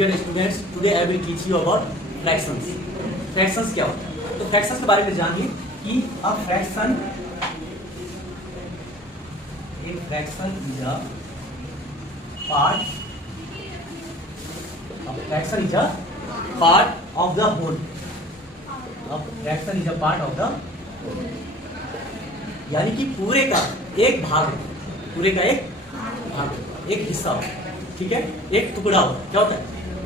Dear students, today I will teach you about fractions. Fractions क्या होता है? तो फ्रैक्शंस के बारे में जानिए कि a fraction is a part of the whole. Fraction is a part of the whole, यानी कि पूरे का एक भाग, एक हिस्सा होता है, ठीक है, एक टुकड़ा होता है। क्या होता है?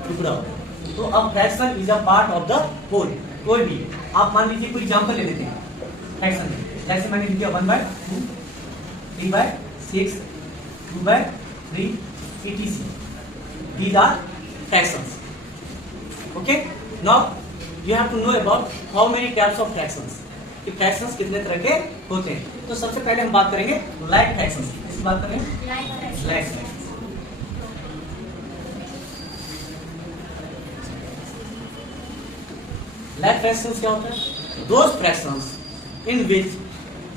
टुकड़ा होता है। तो अब fraction is a part of the whole. कोई भी आप मान लीजिए कोई एग्जांपल ले लेते हैं फ्रैक्शन में, जैसे मैंने लिख दिया 1/2, 3/6, 2/3 etc. These are fractions. Okay? Now you have to know about how many types of fractions. कि फ्रैक्शंस कितने तरह के होते हैं। तो सबसे पहले हम बात करेंगे लाइक फ्रैक्शंस की। किसकी बात करेंगे? Like fractions. लाइक फ्रैक्शंस क्या होता है? Those fractions in which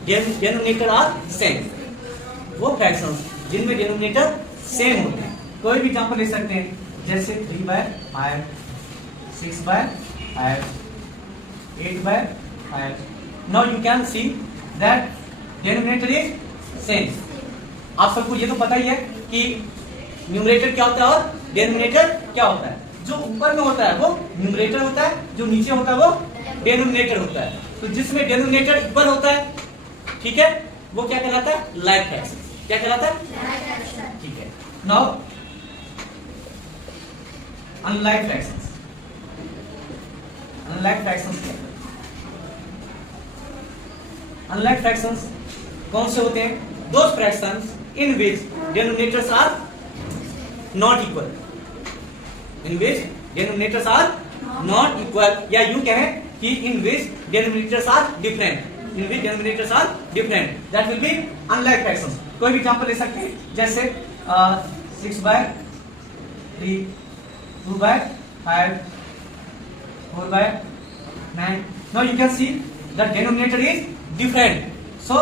denominator are same. वो फ्रैक्शंस जिनमें डिनोमिनेटर सेम होते हैं। कोई भी एग्जांपल ले सकते हैं, जैसे 3/5, 6/5, 8/5। Now you can see that denominator is same. आप सबको ये तो पता ही है कि न्यूमरेटर क्या होता है और डिनोमिनेटर क्या होता है। जो ऊपर में होता है वो न्यूमरेटर होता है, जो नीचे होता है वो डिनोमिनेटर होता है। तो जिसमें डिनोमिनेटर इक्वल होता है, ठीक है, वो क्या कहलाता है? Like fraction. क्या कहलाता है? ठीक है। Now unlike fractions. Unlike fractions क्या है? अनलाइक फ्रैक्शंस कौन से होते हैं? Those fractions in which denominators are not equal. In which denominators are not equal, या यूं कहें कि in which denominators are different. In which denominators are different, that will be unlike fractions. कोई भी एग्जांपल ले सकते हैं, जैसे 6/3, 2/5, 4/9. Now you can see the denominator is different, so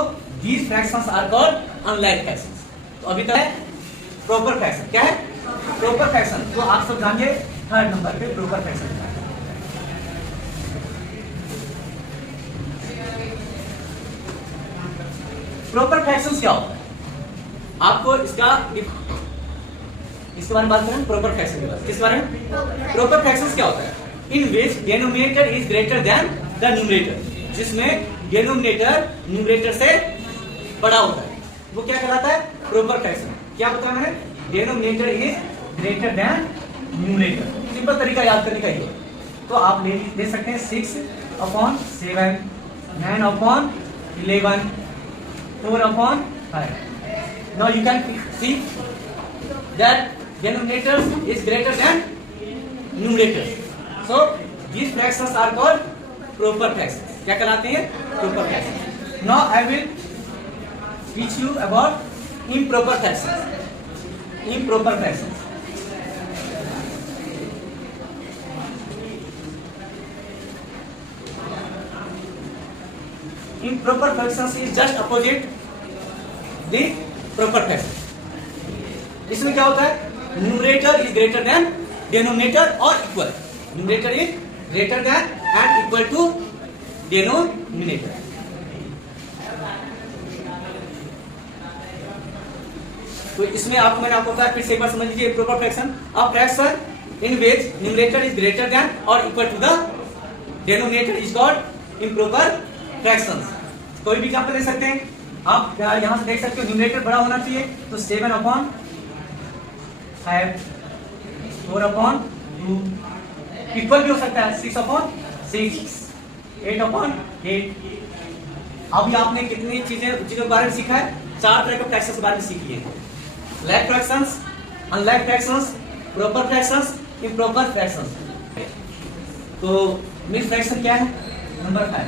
these fractions are called unlike fractions. तो अभी तक है प्रॉपर फ्रैक्शन। क्या है? Proper fraction. तो आप सब जानिए थर्ड नंबर पे प्रॉपर फ्रैक्शन। प्रॉपर फ्रैक्शंस क्या होता है? आपको इसके बारे में बात करें। प्रॉपर फ्रैक्शन के बाद किस बारे में? प्रॉपर फ्रैक्शंस क्या होता है? In which denominator is greater than the numerator. जिसमें डिनोमिनेटर न्यूमरेटर से बड़ा होता है, वो क्या कहलाता है? Proper fraction. क्या बताया मैंने? Denominator is greater than numerator. Simple तरीका याद करने का ये। तो आप ले सकते हैं 6/7, 9/11, 4/5. Now you can see that denominator is greater than numerator. So these fractions are called proper fractions. क्या कहलाते हैं? proper fractions. Now I will teach you about improper fractions. Improper fractions. Improper fractions is just opposite the proper fraction. इसमें क्या होता है? Numerator is greater than denominator और equal. Numerator is greater than and equal to denominator. तो इसमें आपको मैंने आपको बताया, फिर से एक बार समझ लीजिए। Proper fraction, a fraction in which numerator is greater than और equal to the denominator is called improper fractions. कोई भी एग्जांपल ले सकते हैं आप। यहां से देख सकते हो न्यूमरेटर बड़ा होना चाहिए, तो 7/5, 4/2, इक्वल भी हो सकता है 6/6, 8/8। अभी आपने कितनी चीजों के बारे में सीखा है? 4 तरह के फ्रैक्शंस के बारे में सीखी है। Like fractions, unlike fractions, proper fractions, improper fractions. तो मिक्स्ड फ्रैक्शन क्या है? नंबर 5।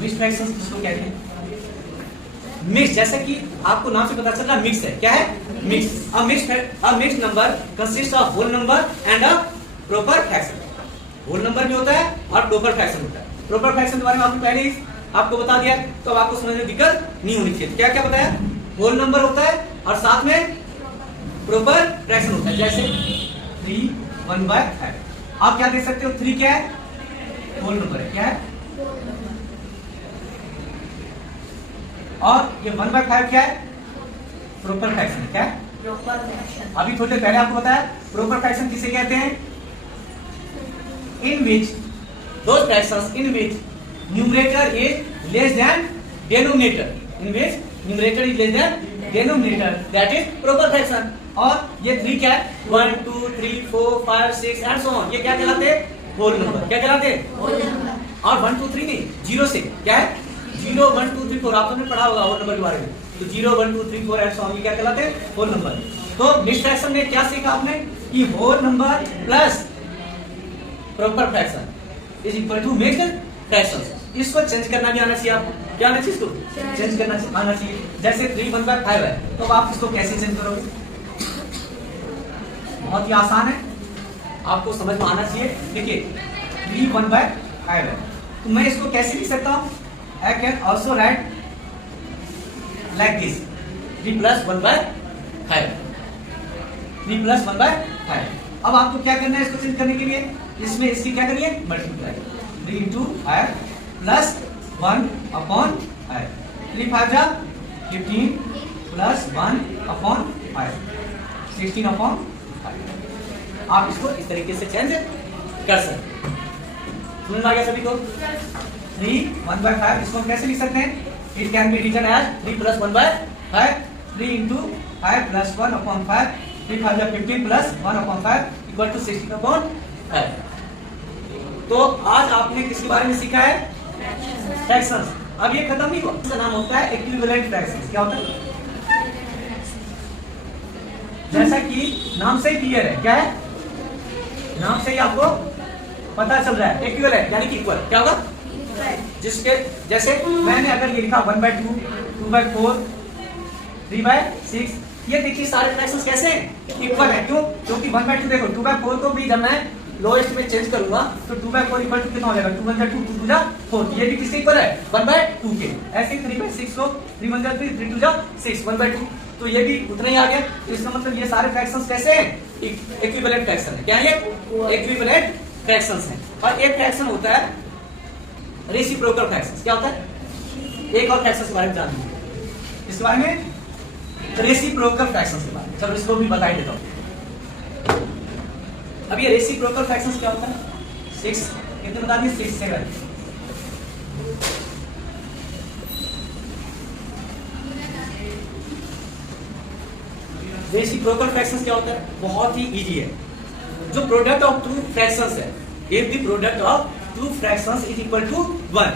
मिक्स्ड फ्रैक्शंस किसको कहते हैं? मिक्स, जैसे कि आपको नाम से पता चल रहा है मिक्स है। क्या है? Mix. A mixed number consist of whole number and a proper fraction. Whole number भी होता है और प्रॉपर फ्रैक्शन होता है। प्रॉपर फ्रैक्शन के बारे में आपने पहले ही आपको बता दिया, तो अब आपको समझने में दिक्कत नहीं होनी चाहिए। क्या क्या बताया? होल नंबर होता है और साथ में प्रॉपर फ्रैक्शन होता है, जैसे 3 1/5। आप क्या देख सकते हो, 3 क्या है, होल नंबर है, क्या है, और ये 1/5 क्या है, प्रॉपर फ्रैक्शन, क्या है, प्रॉपर फ्रैक्शन। अभी थोड़ी देर पहले आपको बताया प्रॉपर फ्रैक्शन किसे कहते हैं, इन विच those fractions in which numerator is less than denominator, in which numerator is less than denominator, that is proper fraction। और ये 3 क्या है, 1 2 3 4 5 6 एंड सो ऑन, ये क्या कहलाते हैं, होल नंबर, क्या कहलाते हैं, होल नंबर। और 1 2 3 नहीं, 0 से क्या है, 0 1 2 3 4, आपने पढ़ा होगा होल नंबर के बारे में, तो 0 1 2 3 4 एंड सो ऑन, ये क्या कहलाते हैं, होल नंबर। तो मिक्स्ड फ्रैक्शन में क्या सीखा आपने, कि whole number plus proper fraction is equal to mixed fraction. इसको चेंज करना भी आना चाहिए आपको, क्या आना चाहिए, इसको चेंज करना आना चाहिए। जैसे 3 1/5 है, तो आप इसको कैसे चेंज करोगे, बहुत ही आसान है, आपको समझ में आना चाहिए। देखिए 3 1/5 है, तो मैं इसको कैसे लिख सकता हूं, I can also right like this, 3 + 1/5, 3 + 1/5। अब आपको क्या करना है, इसको चेंज करने के लिए इसमें इसकी क्या करिए, मल्टीप्लाई, 3 × i + 1/i, 3 5 जा 15 + 1/i, 16/i। आप इसको इस तरीके से चेंज कर सकते हैं, समझ में आ गया सभी को। 3 1/5 इसको हम कैसे लिख सकते हैं, it can be written as 3 + 1/5, 3 × i + 1/5, 3 5 15 + 1/5 = 16/5। तो आज आपने किसके बारे में सीखा है, फ्रैक्शंस। अब ये खत्म नहीं हुआ, इसका नाम होता है इक्विवेलेंट फ्रैक्शंस। क्या होता है, जैसा कि नाम से ही क्लियर है, क्या है, नाम से ही आपको पता चल रहा है, इक्विवेलेंट यानी कि इक्वल, क्या होगा, जिसके जैसे मैंने अगर ये लिखा 1/2 2/4 3/6, ये देखिए सारे फ्रैक्शंस कैसे हैं, इक्वल है। क्यों, क्योंकि 1/2 देखो 2/4 को भी जब मैं लोएस्ट में चेंज करूंगा तो 2/4 इक्वल टू कितना हो जाएगा, 2 1 2 2 2 4, ये भी किसके इक्वल है, 1/2 के। ऐसे ही 3/6 को 3 1 3 3 2 6 1/2, तो ये भी उतना ही आ गया। तो इसका मतलब ये सारे फ्रैक्शंस कैसे हैं, इक्विवेलेंट फ्रैक्शन है। क्या है, इक्विवेलेंट फ्रैक्शंस हैं। और एक फ्रैक्शन होता है रेसिप्रोकल फ्रैक्शंस। क्या होता है, एक और फ्रैक्शन के बारे में जान लीजिए, इसके बारे में रेसिप्रोकल फ्रैक्शंस के बारे में, चलो इसको भी बता ही देता हूं। अब ये रेसिप्रोकल फ्रैक्शंस क्या होता है, 6 कितने बता दिए, 6 7। रेसिप्रोकल फ्रैक्शंस क्या होता है, बहुत ही इजी है। जो प्रोडक्ट ऑफ टू फ्रैक्शंस है, if the product of two fractions is equal to 1,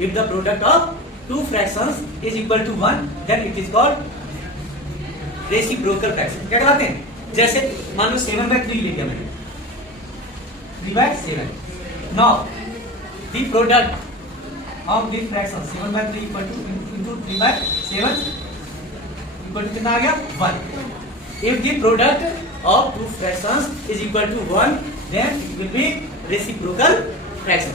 if the product of two fractions is equal to 1, then it is called reciprocal fraction. क्या कहलाते हैं, जैसे मान लो 7/3 लिख दिया मैंने, 3/7। Now the product of this fraction 7/3 equal to into 3/7 equal to कितना आ गया, 1। If the product of two fractions is equal to 1, then it will be reciprocal fraction.